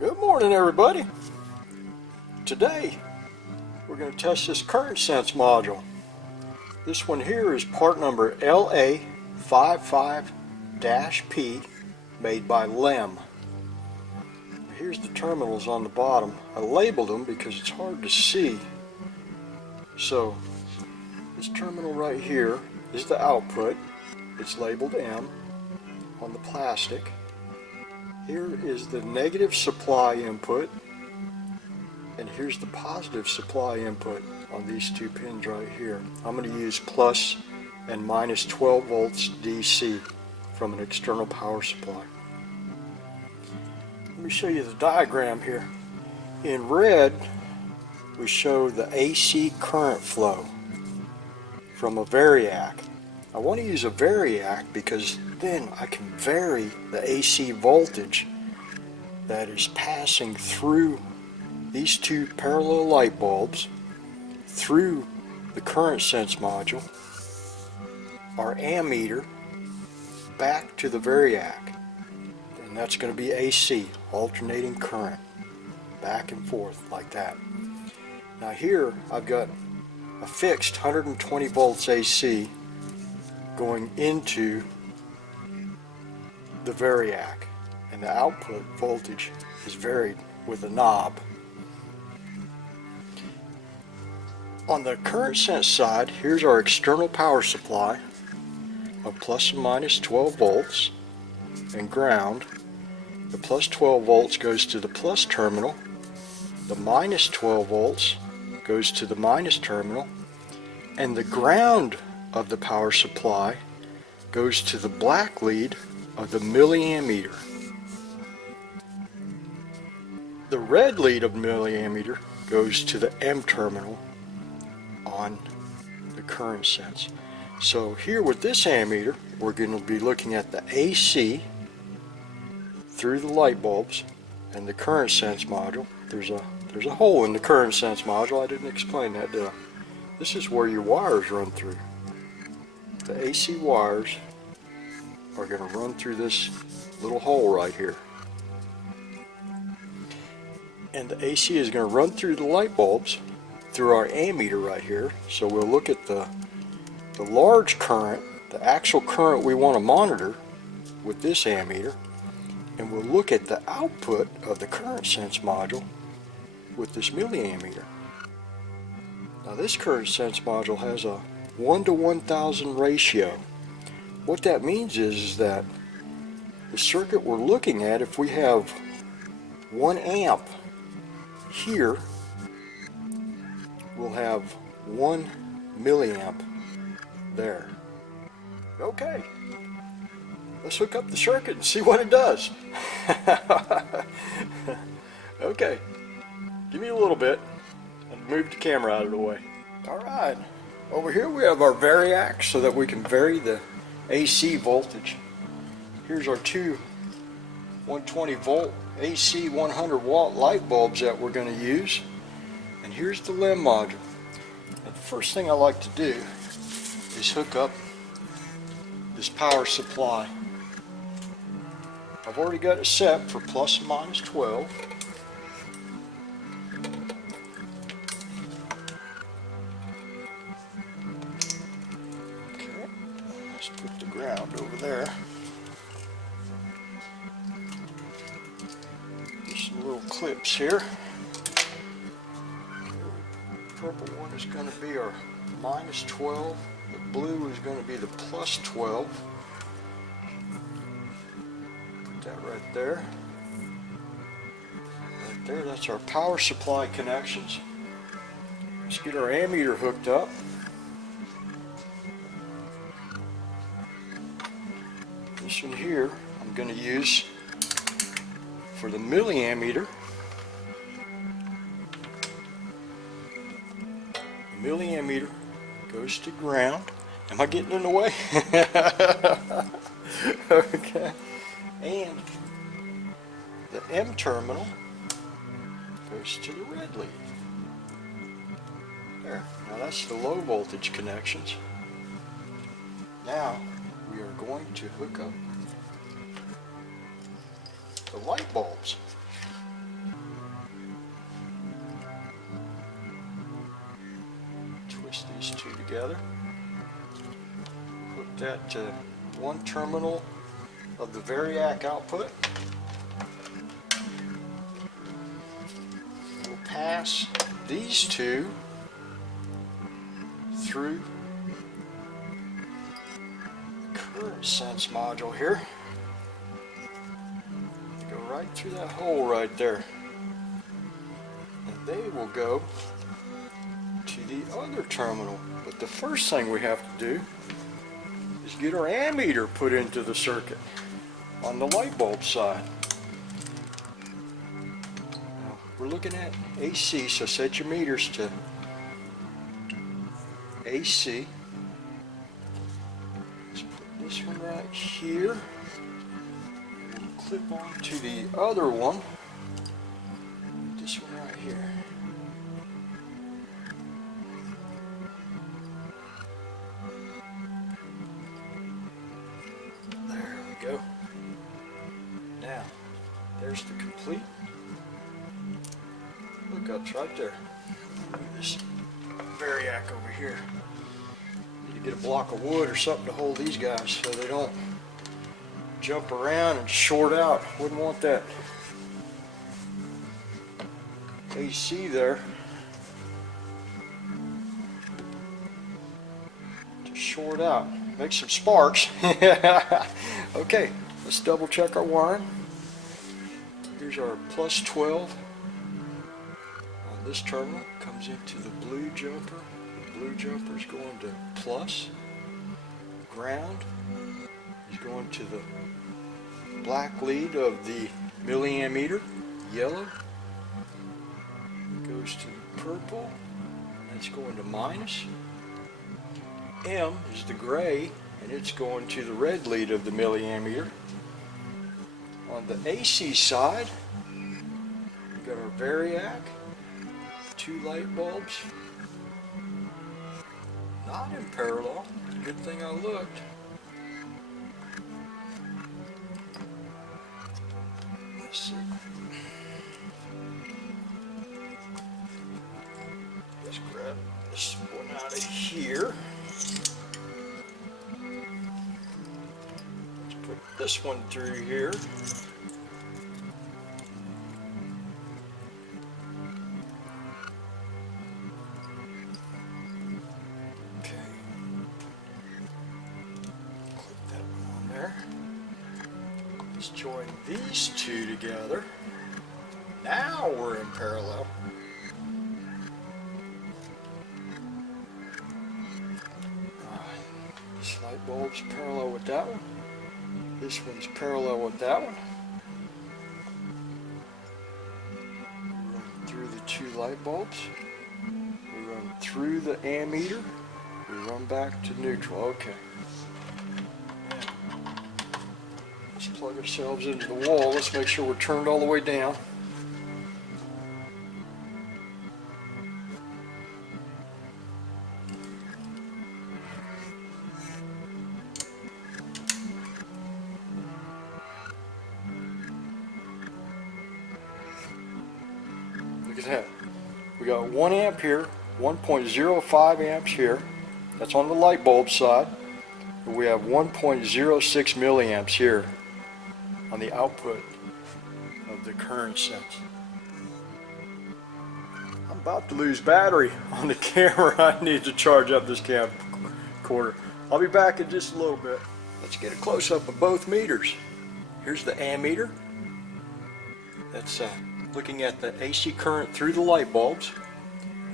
Good morning, everybody. Today we're going to test this current sense module. This one here is part number LA55-P made by LEM. Here's the terminals on the bottom. I labeled them because it's hard to see. So this terminal right here is the output. It's labeled M on the plastic. Here is the negative supply input, and here's the positive supply input on these two pins right here. I'm going to use plus and minus 12 volts DC from an external power supply. Let me show you the diagram here. In red, we show the AC current flow from a variac. I want to use a variac because then I can vary the AC voltage that is passing through these two parallel light bulbs through the current sense module, our ammeter, back to the variac. And that's going to be AC, alternating current, back and forth like that. Now here I've got a fixed 120 volts AC going into the variac, and the output voltage is varied with a knob. On the current sense side, here's our external power supply of plus and minus 12 volts and ground. The plus 12 volts goes to the plus terminal, the minus 12 volts goes to the minus terminal, and the ground of the power supply goes to the black lead of the milliammeter. The red lead of milliammeter goes to the M terminal on the current sense. So here with this ammeter, we're going to be looking at the AC through the light bulbs and the current sense module. There's a hole in the current sense module. I didn't explain that, did I? This is where your wires run through. The AC wires are going to run through this little hole right here. And the AC is going to run through the light bulbs through our ammeter right here. So we'll look at the large current, the actual current we want to monitor with this ammeter, and we'll look at the output of the current sense module with this milliammeter. Now this current sense module has a 1 to 1000 ratio. What that means is that the circuit we're looking at, if we have 1 amp here, we'll have 1 milliamp there. Okay, let's hook up the circuit and see what it does. Okay, give me a little bit and move the camera out of the way. Alright, over here we have our variac so that we can vary the AC voltage. Here's our two 120 volt AC 100 watt light bulbs that we're going to use. And here's the LEM module. And the first thing I like to do is hook up this power supply. I've already got it set for plus and minus 12. Put the ground over there. There's some little clips here. The purple one is going to be our minus 12. The blue is going to be the plus 12. Put that right there. Right there, that's our power supply connections. Let's get our ammeter hooked up. This one here I'm going to use for the milliammeter. The milliammeter goes to ground. Am I getting in the way? Okay. And the M terminal goes to the red lead. There. Now that's the low voltage connections. Now we are going to hook up the light bulbs. together. Hook that to one terminal of the variac output. We'll pass these two through the current sense module here. Go right through that hole right there. And they will go to the other terminal. But the first thing we have to do is get our ammeter put into the circuit on the light bulb side. Now, we're looking at AC, so set your meters to AC. Let's put this one right here. We'll clip on to the other one. This one right here. There we go. Now, there's the complete hookups right there. Look at this variac over here. Need to get a block of wood or something to hold these guys so they don't jump around and short out. Wouldn't want that AC there to short out. Make some sparks. Okay, let's double check our wiring. Here's our plus 12 on this terminal. Comes into the blue jumper. The blue jumper is going to plus. Ground is going to the black lead of the milliammeter. Yellow goes to the purple. That's going to minus. M is the gray, and it's going to the red lead of the milliammeter. On the AC side, we've got our variac, two light bulbs, not in parallel. Good thing I looked. Let's see. Let's grab this one out of here. Let's put this one through here. Let's join these two together. Now we're in parallel. This light bulb's parallel with that one. This one's parallel with that one. We run through the two light bulbs. We run through the ammeter. We run back to neutral. Okay. Plug ourselves into the wall. Let's make sure we're turned all the way down. Look at that. We got 1 amp here, 1.05 amps here. That's on the light bulb side. We have 1.06 milliamps here on the output of the current sense. I'm about to lose battery on the camera. I need to charge up this camcorder. I'll be back in just a little bit. Let's get a close-up of both meters. Here's the ammeter. That's looking at the AC current through the light bulbs.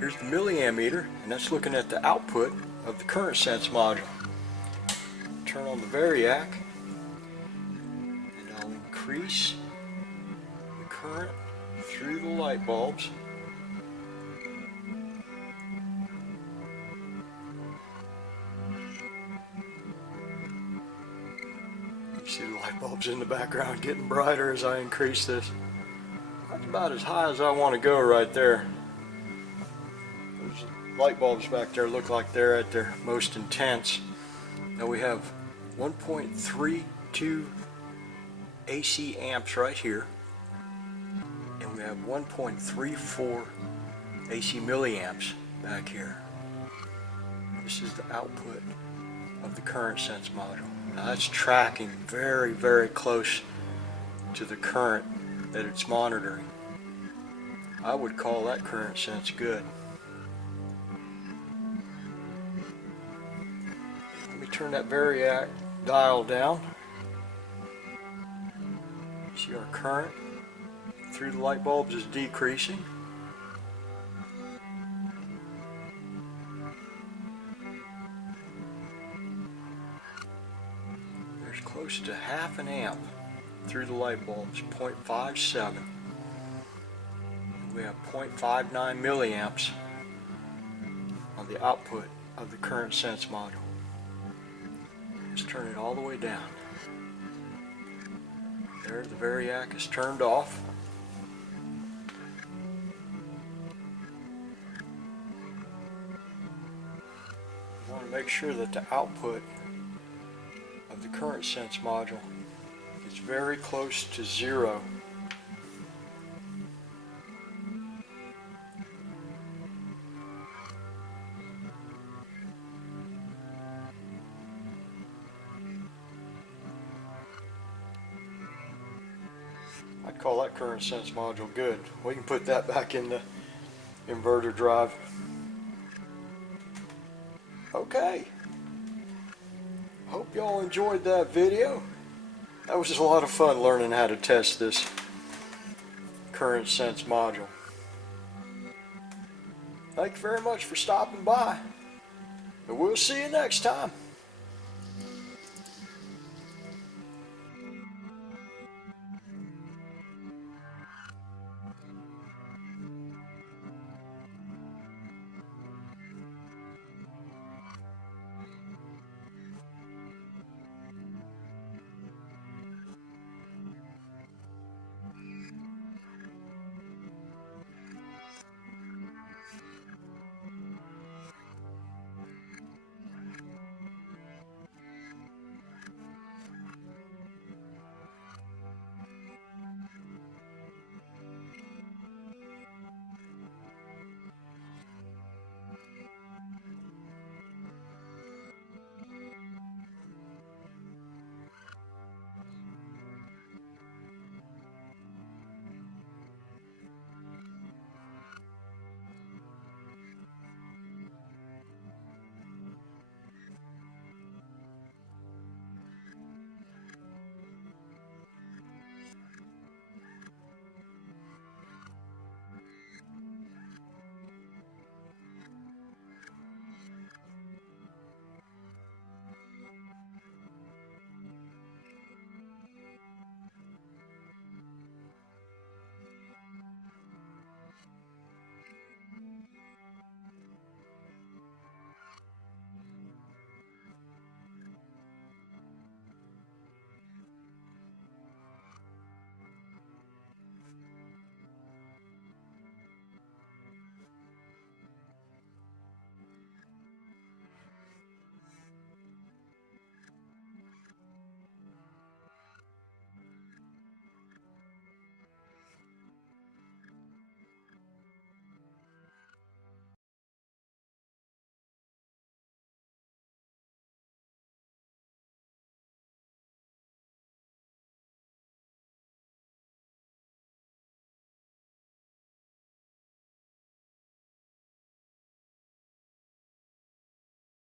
Here's the milliammeter, and that's looking at the output of the current sense module. Turn on the variac. Increase the current through the light bulbs. You see the light bulbs in the background getting brighter as I increase this. That's about as high as I want to go right there. Those light bulbs back there look like they're at their most intense. Now we have 1.32 AC amps right here, and we have 1.34 AC milliamps back here. This is the output of the current sense module. Now that's tracking very, very close to the current that it's monitoring. I would call that current sense good. Let me turn that variac dial down. See our current through the light bulbs is decreasing. There's close to half an amp through the light bulbs, 0.57. We have 0.59 milliamps on the output of the current sense module. Let's turn it all the way down. There, the variac is turned off. We want to make sure that the output of the current sense module is very close to 0. I'd call that current sense module good. We can put that back in the inverter drive. Okay. Hope y'all enjoyed that video. That was just a lot of fun learning how to test this current sense module. Thank you very much for stopping by, and we'll see you next time.